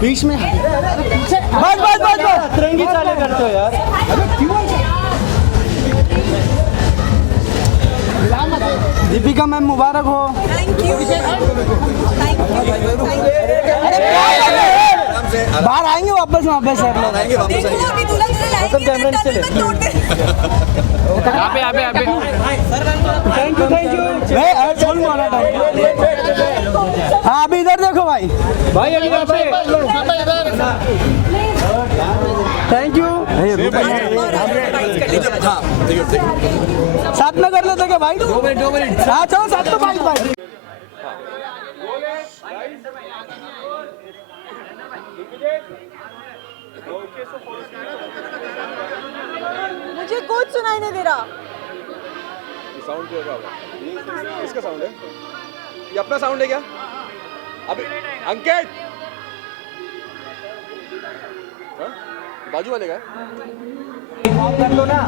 बीच में बस बस बस बस अतरंगी चाले करते हो यार। दीपिका मैम मुबारक हो। थैंक यू बाहर आएंगे वापस सर लोग आएंगे वापस आएंगे। अभी दूल्हा दुल्हन आएंगे मतलब कैमरा नीचे ले। यहाँ पे थैंक यू छोड़ मारा था। हाँ अभी इधर देखो भाई अभी थैंक यू। साथ में कर लेते क्या भाई? 2 मिनट साथ में भाई मुझे कुछ सुनाई नहीं दे रहा। साउंड क्या होगा? किसका साउंड है? ये अपना साउंड है क्या? अभी अंकित हाँ? बाजू वाले का है? कर लो ना।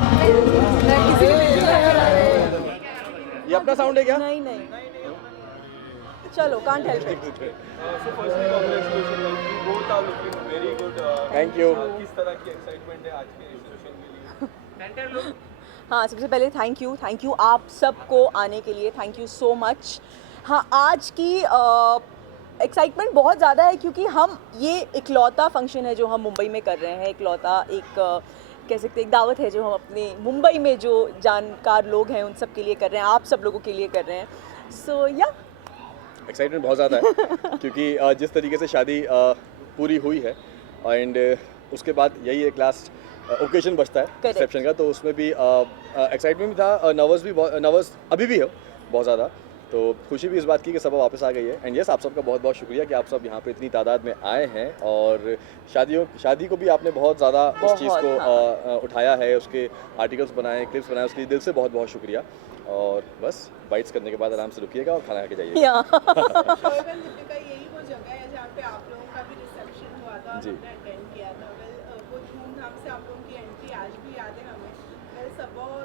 ये अपना साउंड है क्या? नहीं चलो can't help it. Thank you. किस तरह की एक्साइटमेंट है आज के रिसेप्शन के लिए? हाँ सबसे पहले थैंक यू आप सबको आने के लिए, थैंक यू सो मच। हाँ आज की एक्साइटमेंट बहुत ज़्यादा है क्योंकि हम ये इकलौता फंक्शन है जो हम मुंबई में कर रहे हैं, इकलौता एक कह सकते हैं एक दावत है जो हम अपने मुंबई में जो जानकार लोग हैं उन सब के लिए कर रहे हैं, आप सब लोगों के लिए कर रहे हैं। सो या एक्साइटमेंट बहुत ज़्यादा है क्योंकि जिस तरीके से शादी पूरी हुई है एंड उसके बाद यही एक लास्ट ओकेजन बचता है रिसेप्शन का, तो उसमें भी एक्साइटमेंट भी था, नर्वस अभी भी है बहुत ज़्यादा। तो खुशी भी इस बात की कि सब वापस आ गई है एंड यस आप सबका बहुत बहुत शुक्रिया कि आप सब यहाँ पे इतनी तादाद में आए हैं और शादी को भी आपने बहुत ज़्यादा उस चीज़ को उठाया है, उसके आर्टिकल्स बनाए, क्लिप्स बनाए, उसके लिए दिल से बहुत बहुत शुक्रिया। और बस बाइट्स करने के बाद आराम से रुकिएगा और खाना खा के जाइएगा। यही वो जगह है जहाँ पे आप लोगों का भी रिसेप्शन हुआ था और हमने अटेंड किया था। वो धूमधाम से आप लोगों की एंट्री आज भी याद है हमें। सब और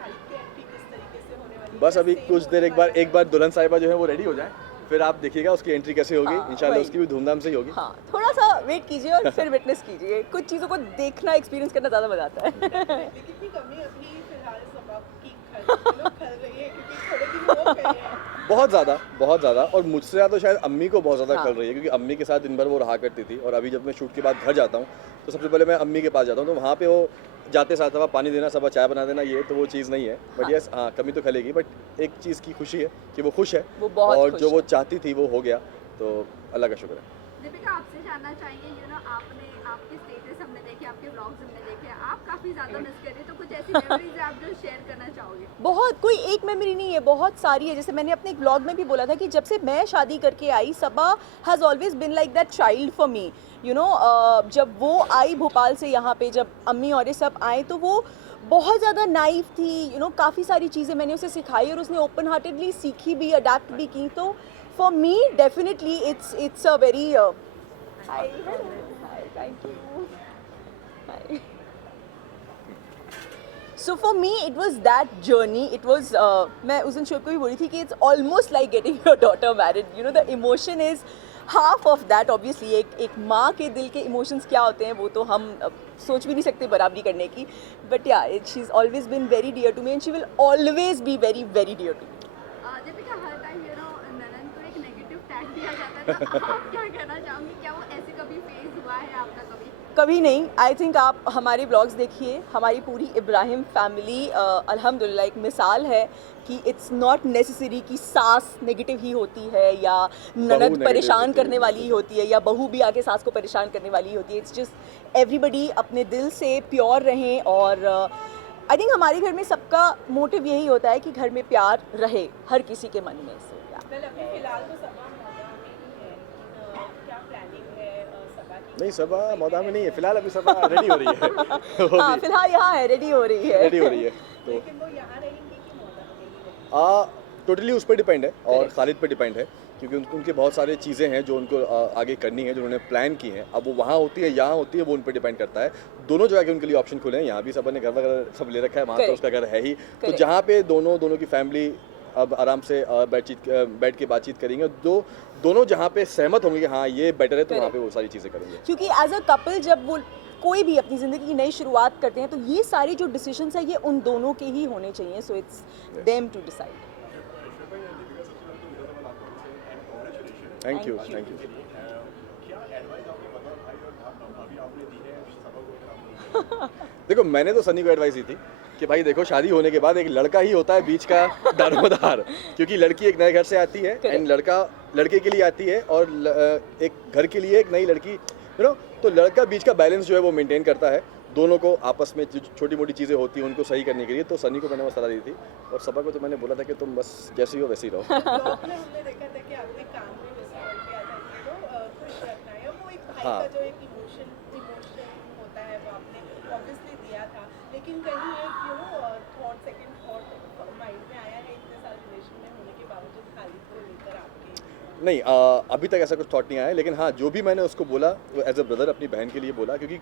हाइट की एंट्री किस तरीके से होने वाली है? बस अभी कुछ देर एक बार दुल्हन साहिबा जो है वो रेडी हो जाए, फिर आप देखिएगा उसकी एंट्री कैसे होगी। इंशाल्लाह उसकी भी धूमधाम से ही होगी। हाँ थोड़ा सा वेट कीजिए और फिर विटनेस कीजिए, कुछ चीज़ों को देखना एक्सपीरियंस करना ज़्यादा मजा आता है। कितनी कमी अभी फिलहाल सबा की खल रही है क्योंकि थोड़े दिन हो गए हैं। बहुत ज़्यादा और मुझसे ज़्यादा शायद अम्मी को बहुत ज़्यादा खल रही है क्योंकि अम्मी के साथ दिन भर वो रहा करती थी और अभी जब मैं शूट के बाद घर जाता हूँ तो सबसे पहले मैं अम्मी के पास जाता हूँ, तो वहाँ पे वो जाते साथ सब पानी देना, सब चाय बना देना, ये तो वो चीज़ नहीं है। बट यस हाँ कमी तो खलेगी, बट एक चीज़ की खुशी है कि वो खुश है और जो वो चाहती थी वो हो गया, तो अल्लाह का शुक्र है। दीपिका आपसे जानना चाहेंगे, आपने आपके स्टेटस हमने देखे, आपके व्लॉग्स हमने देखे, आप काफ़ी ज़्यादा मिस कर रहे हैं, तो कुछ ऐसी मेमोरीज आप जो शेयर करना चाहोगे? बहुत, कोई एक मेमोरी नहीं है, बहुत सारी है। जैसे मैंने अपने एक ब्लॉग में भी बोला था कि जब से मैं शादी करके आई, Saba has always been like that child for me. जब वो आई भोपाल से यहाँ पे, जब अम्मी और ये सब आए, तो वो बहुत ज़्यादा नाइव थी। काफ़ी सारी चीज़ें मैंने उसे सिखाई और उसने ओपन हार्टेडली सीखी भी, अडेप्ट भी की। तो for me definitely it's a very hi thank you hi. So for me it was that journey, it was मैं उस दिन शो को भी बोली थी कि it's almost like getting your daughter married, the emotion is half of that obviously। एक माँ के दिल के emotions क्या होते हैं वो तो हम सोच भी नहीं सकते बराबरी करने की, but yeah she's always been very dear to me and she will always be very very dear to me। Deepika हर टाइम ननन को एक नेगेटिव टैग दिया जाता है, तो आप क्या कहना चाहोगे, क्या वो ऐसे कभी फेस हुआ है आपका? कभी नहीं। आई थिंक आप हमारे ब्लॉग्स देखिए, हमारी पूरी इब्राहिम फैमिली अल्हम्दुलिल्लाह एक मिसाल है कि इट्स नॉट नेसेसरी कि सास नेगेटिव ही होती है या ननद परेशान करने वाली ही होती है या बहू भी आके सास को परेशान करने वाली ही होती है। इट्स जस्ट एवरीबडी अपने दिल से प्योर रहें और आई थिंक हमारे घर में सबका मोटिव यही होता है कि घर में प्यार रहे हर किसी के मन में। से फिलहाल तो सबा मौदा में ही है, क्या प्लानिंग है सबा की? नहीं सबा मौदा में नहीं है फिलहाल, अभी सबा रेडी हो रही है। हाँ फिलहाल यहाँ है, रेडी हो रही है। तो लेकिन वो यहाँ रहेंगी कि मौदा में? टोटली उस पर डिपेंड है और खालिद पर डिपेंड है क्योंकि उनके बहुत सारी चीज़ें हैं जो उनको आगे करनी है, जो उन्होंने प्लान की हैं। अब वो वहाँ होती है यहाँ होती है, वो उन पर डिपेंड करता है। दोनों जगह के उनके लिए ऑप्शन खुले हैं, यहाँ भी सब ने घर वगैरह सब ले रखा है, वहाँ तो उसका घर है ही, तो जहाँ पे दोनों की फैमिली अब आराम से बैठ के बातचीत करेंगे। दोनों जहाँ पे सहमत होंगे कि हाँ ये बेटर है, तो वहाँ पे वो सारी चीज़ें करेंगे। क्योंकि एज अ कपल जब वो कोई भी अपनी ज़िंदगी की नई शुरुआत करते हैं तो ये सारी जो डिसीजंस है ये उन दोनों के ही होने चाहिए। So it's them to decide. Thank you. देखो, मैंने तो सनी को एडवाइस दी थी कि भाई देखो, शादी होने के बाद एक लड़का ही होता है बीच का दारोमदार, क्योंकि लड़की एक नए घर से आती है एंड लड़का लड़के के लिए आती है, और एक घर के लिए एक नई लड़की, तो लड़का बीच का बैलेंस जो है वो मेंटेन करता है। दोनों को आपस में जो छोटी मोटी चीज़ें होती हैं उनको सही करने के लिए। तो सनी को मैंने वो सलाह दी थी, और सबा को तो मैंने बोला था कि तुम बस जैसे ही हो वैसे ही रहो। ब्लॉग में हमने देखा था कि आपने कान में विस्पर किया था कि खुश रखना है, वो एक भाई हाँ। का जो एक इमोशन होता है वो आपने ऑब्वियसली दिया था, लेकिन कहीं एक थॉट सेकंड थॉट माइंड में आया है इतने साल रिलेशन में होने के बावजूद खालिद को लेकर आपके? नहीं, अभी तक ऐसा कुछ थॉट नहीं आया, लेकिन हाँ, जो भी मैंने उसको बोला वो एज अ ब्रदर अपनी बहन के लिए बोला, क्योंकि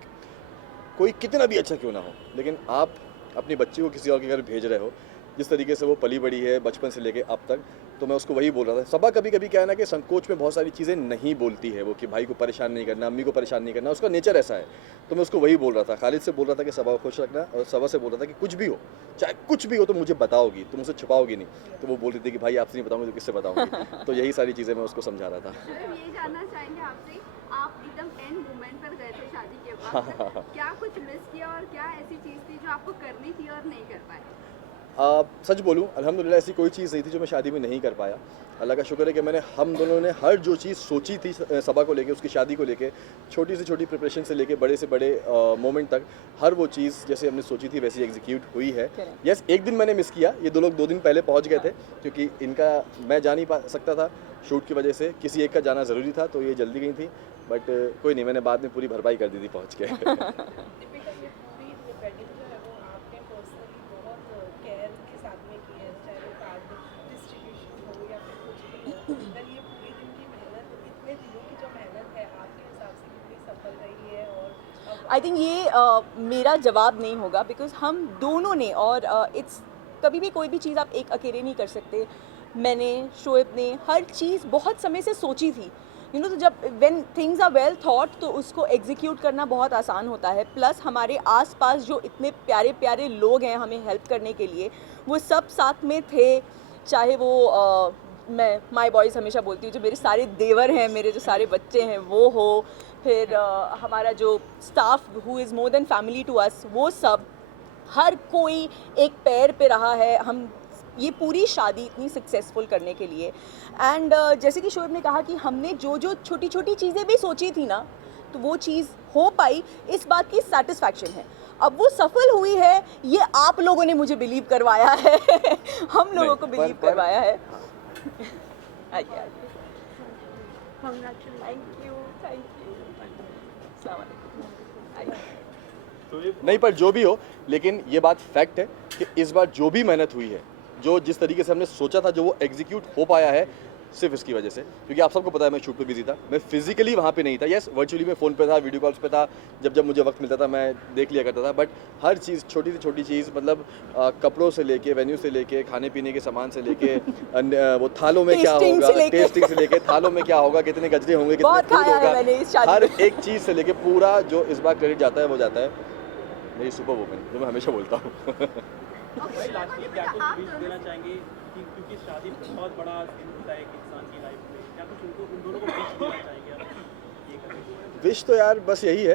कोई कितना भी अच्छा क्यों ना हो, लेकिन आप अपनी बच्ची को किसी और के घर भेज रहे हो, जिस तरीके से वो पली बड़ी है बचपन से लेके अब तक, तो मैं उसको वही बोल रहा था। सबा कभी कभी क्या है ना कि संकोच में बहुत सारी चीज़ें नहीं बोलती है वो, कि भाई को परेशान नहीं करना, अम्मी को परेशान नहीं करना, उसका नेचर ऐसा है। तो मैं उसको वही बोल रहा था, खालिद से बोल रहा था कि सबा को खुश रखना, और सबा से बोल रहा था कि कुछ भी हो, चाहे कुछ भी हो तो मुझे बताओगी, तुम मुझसे छुपाओगी नहीं। तो वो बोल रही थी कि भाई आपसे नहीं बताऊंगी तो किससे बताऊंगी। तो यही सारी चीज़ें मैं उसको समझा रहा था। सिर्फ ये जानना चाहेंगे आपसे, आप एकदम एंड मोमेंट पर गए थे शादी के बाद, क्या कुछ मिस किया और क्या ऐसी चीज़ थी जो आपको करनी थी और नहीं कर पाए? सच बोलूं, अल्हम्दुलिल्लाह ऐसी कोई चीज़ नहीं थी जो मैं शादी में नहीं कर पाया। अल्लाह का शुक्र है कि हम दोनों ने हर जो चीज़ सोची थी सबा को लेके, उसकी शादी को लेके, छोटी से छोटी प्रिपरेशन से लेके बड़े से बड़े मोमेंट तक, हर वो चीज़ जैसे हमने सोची थी वैसी एग्जीक्यूट हुई है। यस, एक दिन मैंने मिस किया, ये दो लोग 2 दिन पहले पहुंच गए थे, क्योंकि इनका मैं जा नहीं पा सकता था शूट की वजह से, किसी एक का जाना ज़रूरी था, तो ये जल्दी गई थी। बट कोई नहीं, मैंने बाद में पूरी भरपाई कर दी थी पहुँच के। दीपिका, ये पूरी वेडिंग जो है वो आपने पर्सनली बहुत केयर के साथ में की है, चाहे वो कार्ड डिस्ट्रीब्यूशन हो या फिर कुछ भी हो, अगर ये पूरी दिन की मेहनत, इतने दिनों की जो मेहनत है आपके हिसाब से कितनी सफल रही है? और आई थिंक ये मेरा जवाब नहीं होगा, बिकॉज हम दोनों ने, और इट्स कभी भी कोई भी चीज़ आप एक अकेले नहीं कर सकते। मैंने, शोएब ने हर चीज़ बहुत समय से सोची थी, तो जब when things are well thought तो उसको एग्जीक्यूट करना बहुत आसान होता है। प्लस हमारे आसपास जो इतने प्यारे प्यारे लोग हैं हमें हेल्प करने के लिए, वो सब साथ में थे। चाहे वो मैं माय बॉयज़ हमेशा बोलती हूँ, जो मेरे सारे देवर हैं, मेरे जो सारे बच्चे हैं वो हो, फिर हमारा जो staff who is more than family to us, वो सब, हर कोई एक पैर पे रहा है हम ये पूरी शादी इतनी सक्सेसफुल करने के लिए। एंड जैसे कि शोएब ने कहा कि हमने जो जो छोटी छोटी चीज़ें भी सोची थी ना, तो वो चीज़ हो पाई, इस बात की सेटिस्फैक्शन है। अब वो सफल हुई है, ये आप लोगों ने मुझे बिलीव करवाया है। हम लोगों को बिलीव करवाया है। आइए, थैंक यू। अस्सलाम वालेकुम। नहीं, पर जो भी हो, लेकिन ये बात फैक्ट है कि इस बार जो भी मेहनत हुई है, जो जिस तरीके से हमने सोचा था, जो वो एग्जीक्यूट हो पाया है, सिर्फ इसकी वजह से। क्योंकि आप सबको पता है मैं शूट पे बिजी था, मैं फिजिकली वहाँ पे नहीं था। यस, वर्चुअली मैं फ़ोन पे था, वीडियो कॉल्स पे था, जब मुझे वक्त मिलता था मैं देख लिया करता था। बट हर चीज़, छोटी से छोटी चीज़, मतलब कपड़ों से लेके, वेन्यू से लेके, खाने पीने के सामान से लेके, वो थालों में क्या होगा, टेस्टिंग से लेके, थालों में क्या होगा, कितने गजरे होंगे, कितने फूड होगा, हर एक चीज़ से लेके पूरा जो इस बार क्रेडिट जाता है वो जाता है मेरी सुपर वुमन, जो मैं हमेशा बोलता हूँ। भाई लास्टली क्या कुछ विश देना चाहेंगे, कि क्योंकि शादी बहुत बड़ा दिन होता है एक इंसान की लाइफ में, क्या कुछ उन दोनों को विश देना चाहेंगे आप? विश तो यार बस यही है,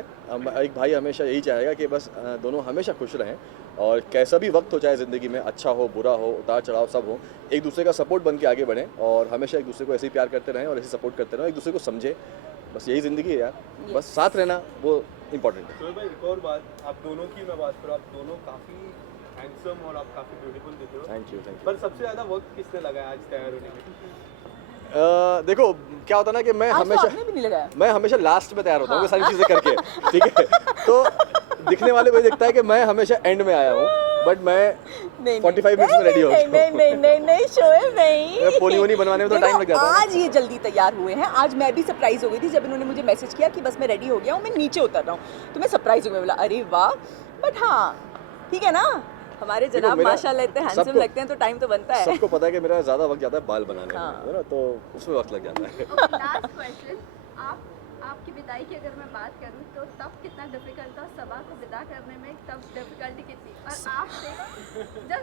एक भाई हमेशा यही चाहेगा कि बस दोनों हमेशा खुश रहें, और कैसा भी वक्त हो चाहे ज़िंदगी में, अच्छा हो बुरा हो, उतार चढ़ाव सब हो, एक दूसरे का सपोर्ट बन के आगे बढ़ें, और हमेशा एक दूसरे को ऐसे ही प्यार करते रहें और ऐसे सपोर्ट करते रहें, एक दूसरे को समझें। बस यही ज़िंदगी है यार, बस साथ रहना वो इम्पोर्टेंट है। तो भाई एक और बात, आप दोनों की मैं बात करूँ, आप दोनों काफ़ी हैंडसम और आप काफ़ी ब्यूटीफुल दिख रहे हो। Thank you. पर सबसे ज़्यादा वक्त किसने लगाया आज तैयार होने में? देखो क्या होता है ना कि मैं हमेशा लास्ट में तैयार होता हूँ, सारी चीज़ें करके, ठीक है। तो दिखने वाले को दिखता है कि मैं हमेशा एंड में आया हूँ, बट मैं 45 मिनट्स में रेडी हो गया। नहीं शोएब, नहीं, पोनी बनवाने में तो टाइम लग जाता है। आज ये जल्दी तैयार हुए हैं। आज मैं भी सरप्राइज हो गई थी जब इन्होंने मुझे मैसेज किया कि बस मैं रेडी हो गया हूँ, मैं नीचे उतर रहा हूँ, तो मैं सरप्राइज हो गई, बोला अरे वाह। बट हाँ ठीक है ना, हमारे देखो, जनाब मेरा- माशाल्लाह इतने हैंडसम सबको- लगते हैं तो टाइम तो बनता है। सबको पता है कि मेरा ज़्यादा वक्त जाता है बाल बनाने में, हाँ। है ना, तो उसमें वक्त लग जाता है। लास्ट क्वेश्चन, आपकी विदाई की अगर मैं बात करूं तो तब कितना डिफिकल्ट था, सबा को विदा करने में तब डिफिकल्टी कितनी, और आपसे जब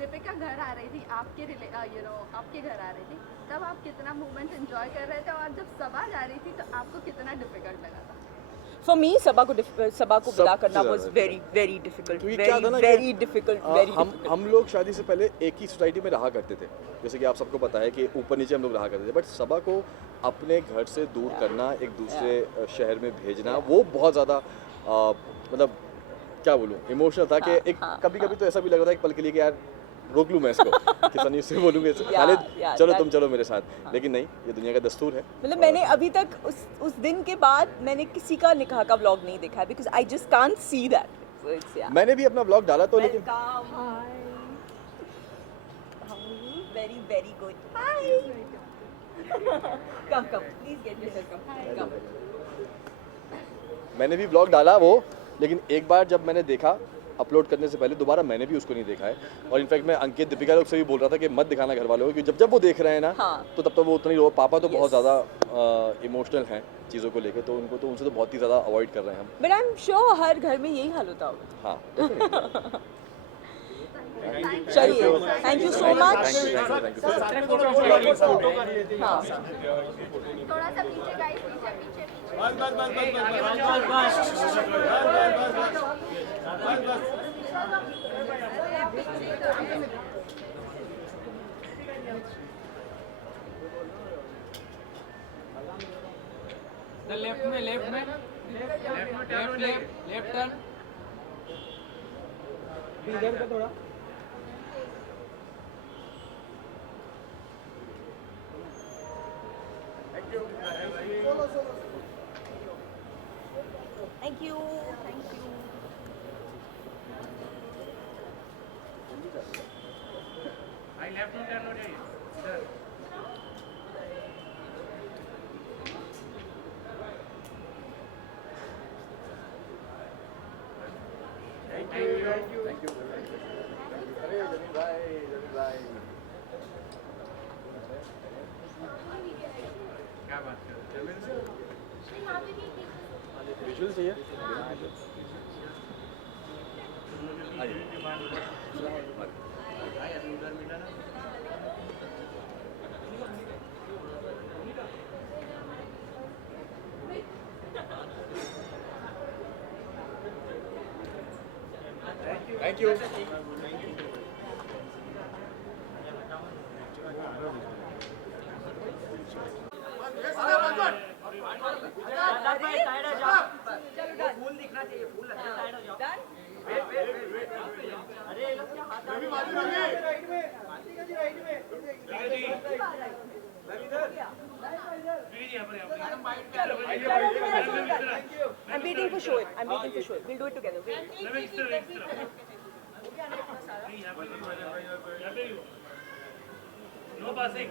दीपिका घर आ रही थी आपके आपके घर आ रही थी तब आप कितना मूवमेंट एंजॉय कर रहे थे, और जब सबा जा रही थी तो आपको कितना डिफिकल्ट लगा था? फॉर मी सबा को विदा करना सबसे वाज ज़्यादा वेरी वेरी डिफिकल्ट, क्योंकि क्या था ना कि, वेरी डिफिकल्ट, वेरी हम लोग शादी से पहले एक ही सोसाइटी में रहा करते थे, जैसे कि आप सबको पता है कि ऊपर नीचे हम लोग रहा करते थे, बट सबा को अपने घर से दूर करना, एक दूसरे शहर में भेजना, वो बहुत ज़्यादा मतलब क्या बोलूँ इमोशनल था कि एक कभी कभी तो ऐसा भी लग रहा था एक पल के लिए कि यार रोक लूँ मैं इसको कि सनी से बोलूँगे खालिद चलो तुम चलो मेरे साथ, लेकिन नहीं, ये दुनिया का दस्तूर है। मतलब मैंने अभी तक उस दिन के बाद मैंने किसी का निकाह का व्लॉग नहीं देखा है, because I just can't see that. मैंने भी अपना ब्लॉग डाला तो, लेकिन very very good, hi, come please get yourself, come. मैंने भी ब्लॉग डाला वो, लेकिन एक बार जब मैंने देखा अपलोड करने से पहले दोबारा मैंने भी उसको नहीं देखा है, और इनफैक्ट मैं अंकित दीपिका लोग से भी बोल रहा था कि मत दिखाना घर वालों को, क्योंकि जब वो देख रहे हैं ना तो तब वो उतना ही पापा तो बहुत ज़्यादा इमोशनल हैं चीज़ों को लेके, तो उनसे तो बहुत ही ज़्यादा अवॉइड कर रहे हैं हम। बट आई एम श्योर हर घर में यही हाल होता होगा। हाँ चलिए, थैंक यू सो मच। हाँ, थोड़ा सा पीछे गाइस, पीछे लेफ्ट में लेफ्ट टर्न इधर का थोड़ा। Thank you, thank you. Left में टर्न हो जाइए इधर। क्या बात कर रहे हो? विजुअल चाहिए? Thank you. फूल दिखना चाहिए, फूल अच्छा साइड हो जाओ। अरे ये लोग क्या हाथ आ रहे I'm waiting for show it. I'm waiting for show it. We'll do it together. No passing.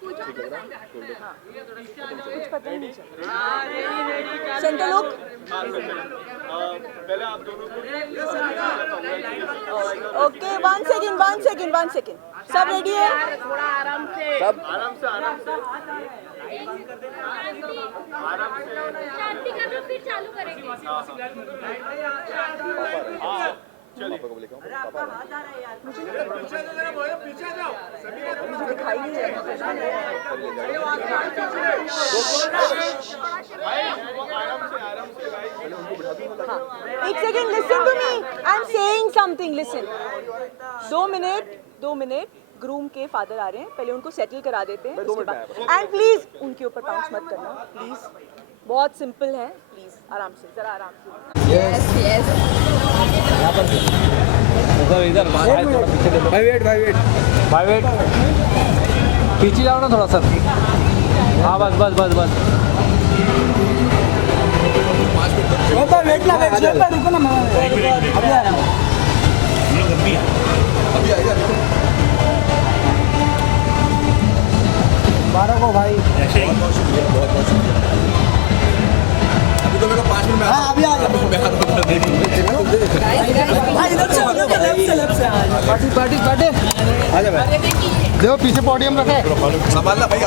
कुछ पता ही नहीं चला। Centre look. पहले आप दोनों ओके, वन सेकंड। सब रेडी है? थोड़ा आराम से सब शांति कर लो, फिर चालू करेंगे। पापा को लेकर पापा मुझे दिखाई नहीं दे एक second, listen to me, I am saying something, listen. 2 minute groom के फादर आ रहे हैं, पहले उनको सेटल करा देते हैं, उसके बाद एंड प्लीज उनके ऊपर पाउंस मत करना प्लीज, बहुत सिंपल है, प्लीज आराम से, जरा आराम से। यस इधर भाई वेट पीछे जाओ ना थोड़ा सा। हाँ बस वेट ना रुको ना, अभी आ रहा हूँ। अभी आएगा। 12 को भाई बहुत शुक्रिया। अभी तो मेरे को 5 मिनट में हाँ अभी आ जाओ भाई इधर से लेफ्ट से आ जाओ। पार्टी पार्टी पार्टी आ जा भाई। देखो पीछे पोडियम रखा है। संभालना भाई।